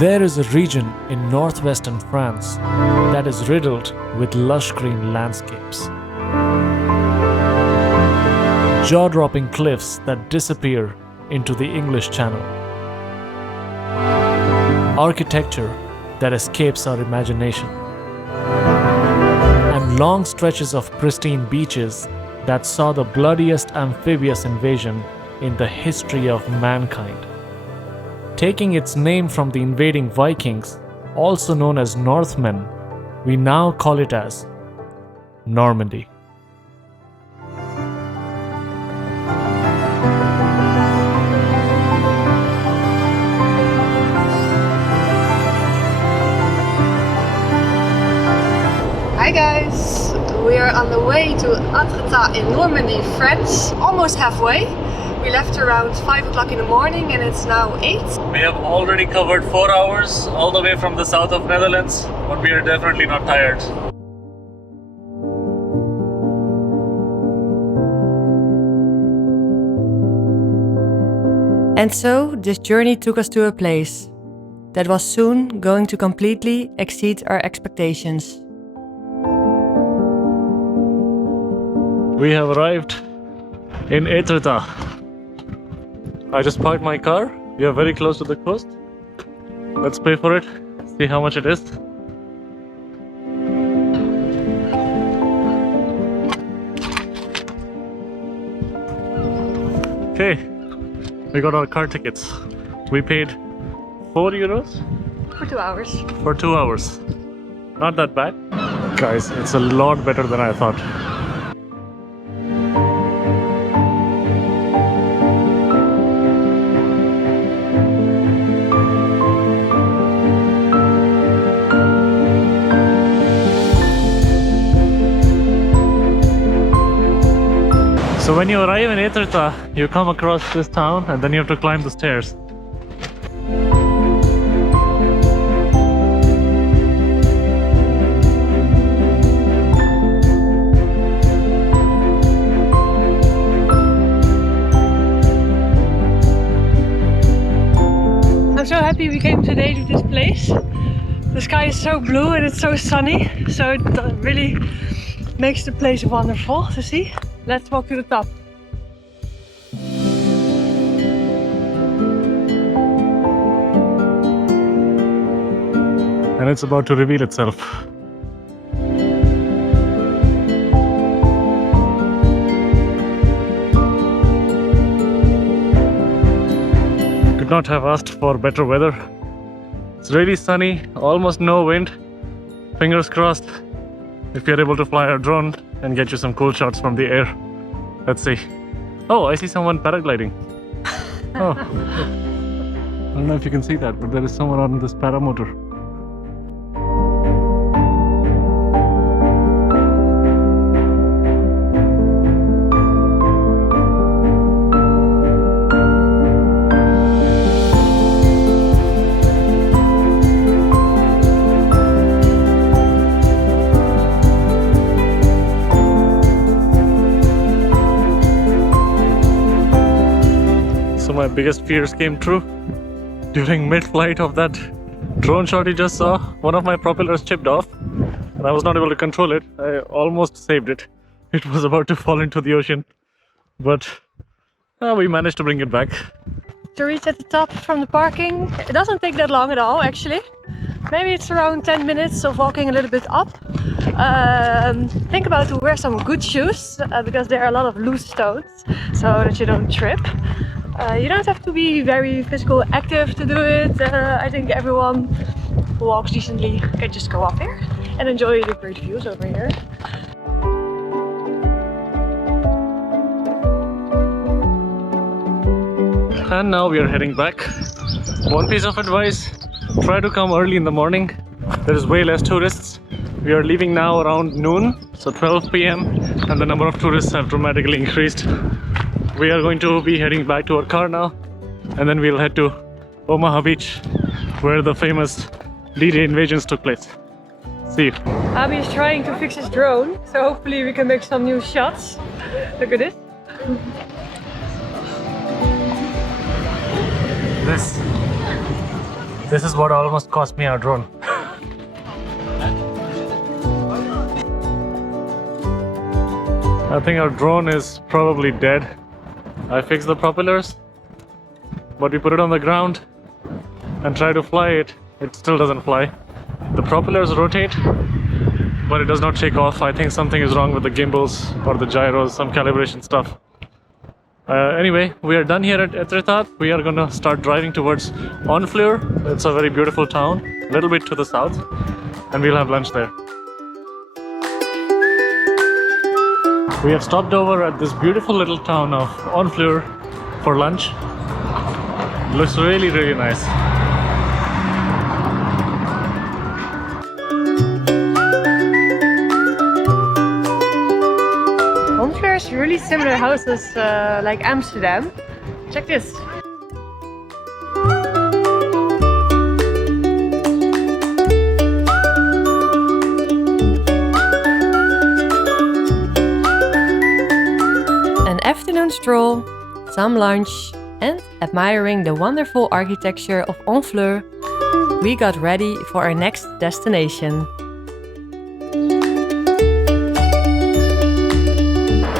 There is a region in northwestern France that is riddled with lush green landscapes. Jaw-dropping cliffs that disappear into the English Channel. Architecture that escapes our imagination. And long stretches of pristine beaches that saw the bloodiest amphibious invasion in the history of mankind. Taking its name from the invading Vikings, also known as Northmen, we now call it as Normandy. Hi guys! We are on the way to Étretat in Normandy, France. Almost halfway. We left around 5 o'clock in the morning and it's now 8. We have already covered 4 hours all the way from the south of Netherlands, but we are definitely not tired. And so this journey took us to a place that was soon going to completely exceed our expectations. We have arrived in Étretat. I just parked my car. We are very close to the coast. Let's pay for it, see how much it is. Okay, we got our car tickets. We paid 4 euros For 2 hours. for 2 hours. Not that bad. Guys, it's a lot better than I thought. So when you arrive in Étretat, you come across this town and then you have to climb the stairs. I'm so happy we came today to this place. The sky is so blue and it's so sunny, so it really makes the place wonderful to see. Let's walk to the top. And it's about to reveal itself. Could not have asked for better weather. It's really sunny, almost no wind. Fingers crossed if you're able to fly our drone and get you some cool shots from the air. Let's see. Oh, I see someone paragliding. Oh. I don't know if you can see that, but there is someone on this paramotor. My biggest fears came true. During mid-flight of that drone shot you just saw, one of my propellers chipped off and I was not able to control it. I almost saved it. It was about to fall into the ocean, but we managed to bring it back. To reach at the top from the parking, it doesn't take that long at all actually. Maybe it's around 10 minutes of walking a little bit up. Think about to wear some good shoes because there are a lot of loose stones so that you don't trip. You don't have to be very physical active to do it. I think everyone who walks decently can just go up here and enjoy the great views over here. And now we are heading back. One piece of advice, try to come early in the morning. There is way less tourists. We are leaving now around noon, so 12 p.m. and the number of tourists have dramatically increased. We are going to be heading back to our car now, and then we'll head to Omaha Beach, where the famous D-Day invasions took place. See you. Abhi is trying to fix his drone, so hopefully we can make some new shots. Look at this. This This is what almost cost me our drone. I think our drone is probably dead. I fixed the propellers, but we put it on the ground and try to fly it. It still doesn't fly. The propellers rotate, but it does not take off. I think something is wrong with the gimbals or the gyros, some calibration stuff. Anyway, we are done here at Étretat. We are gonna start driving towards Honfleur. It's a very beautiful town, a little bit to the south, and we'll have lunch there. We have stopped over at this beautiful little town of Honfleur for lunch. Looks really, really nice. Honfleur is really similar houses like Amsterdam. Check this. An afternoon stroll, some lunch, and admiring the wonderful architecture of Honfleur, we got ready for our next destination.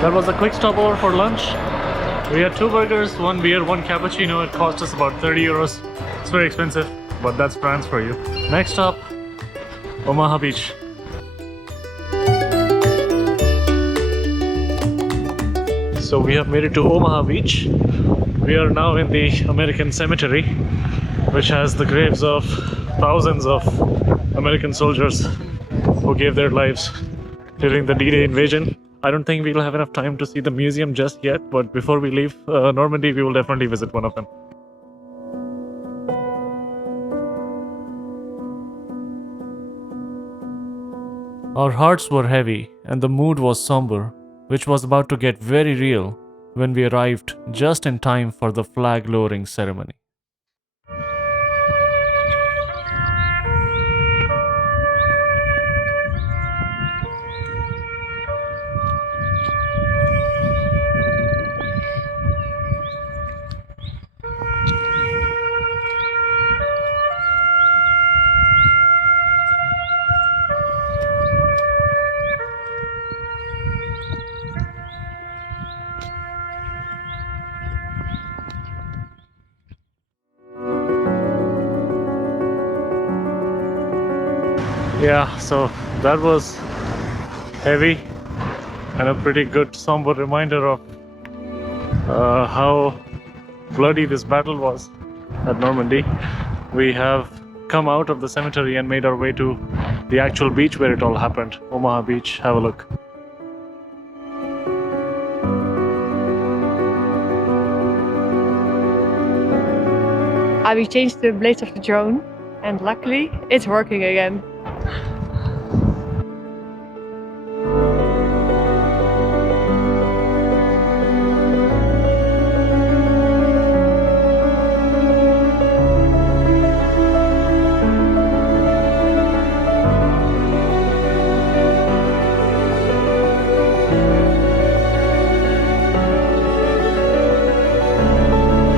That was a quick stopover for lunch. We had 2 burgers, 1 beer, 1 cappuccino. It cost us about 30 euros. It's very expensive, but that's France for you. Next stop, Omaha Beach. So we have made it to Omaha Beach. We are now in the American cemetery, which has the graves of thousands of American soldiers who gave their lives during the D-Day invasion. I don't think we'll have enough time to see the museum just yet, but before we leave Normandy, we will definitely visit one of them. Our hearts were heavy and the mood was somber, which was about to get very real when we arrived just in time for the flag lowering ceremony. Yeah, so that was heavy and a pretty good somber reminder of how bloody this battle was at Normandy. We have come out of the cemetery and made our way to the actual beach where it all happened, Omaha Beach. Have a look. Abhi changed the blades of the drone, and luckily it's working again.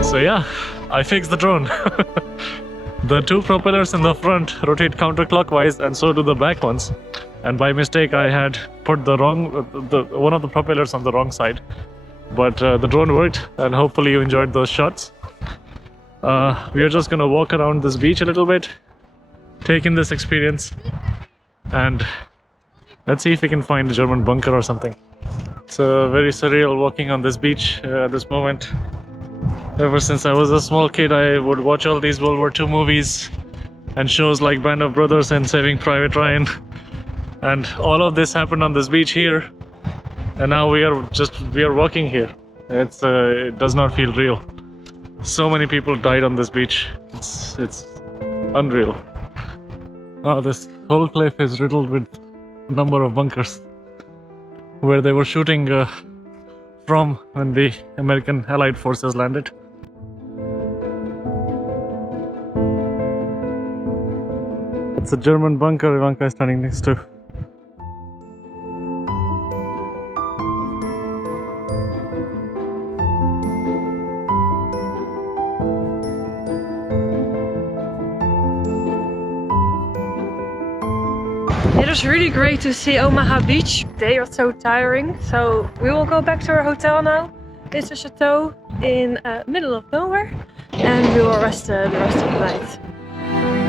So yeah, I fixed the drone. The 2 propellers in the front rotate counterclockwise and so do the back ones. And by mistake I had put the one of the propellers on the wrong side. But the drone worked and hopefully you enjoyed those shots. We are just gonna walk around this beach a little bit, take in this experience, and let's see if we can find a German bunker or something. It's very surreal walking on this beach at this moment. Ever since I was a small kid, I would watch all these World War II movies and shows like Band of Brothers and Saving Private Ryan. And all of this happened on this beach here. And now we are walking here. It does not feel real. So many people died on this beach. It's unreal. Oh, this whole cliff is riddled with a number of bunkers where they were shooting from when the American Allied forces landed. It's a German bunker Yvanka is standing next to. It was really great to see Omaha Beach. They are so tiring, so we will go back to our hotel now. It's a chateau in middle of nowhere, and we will rest the rest of the night.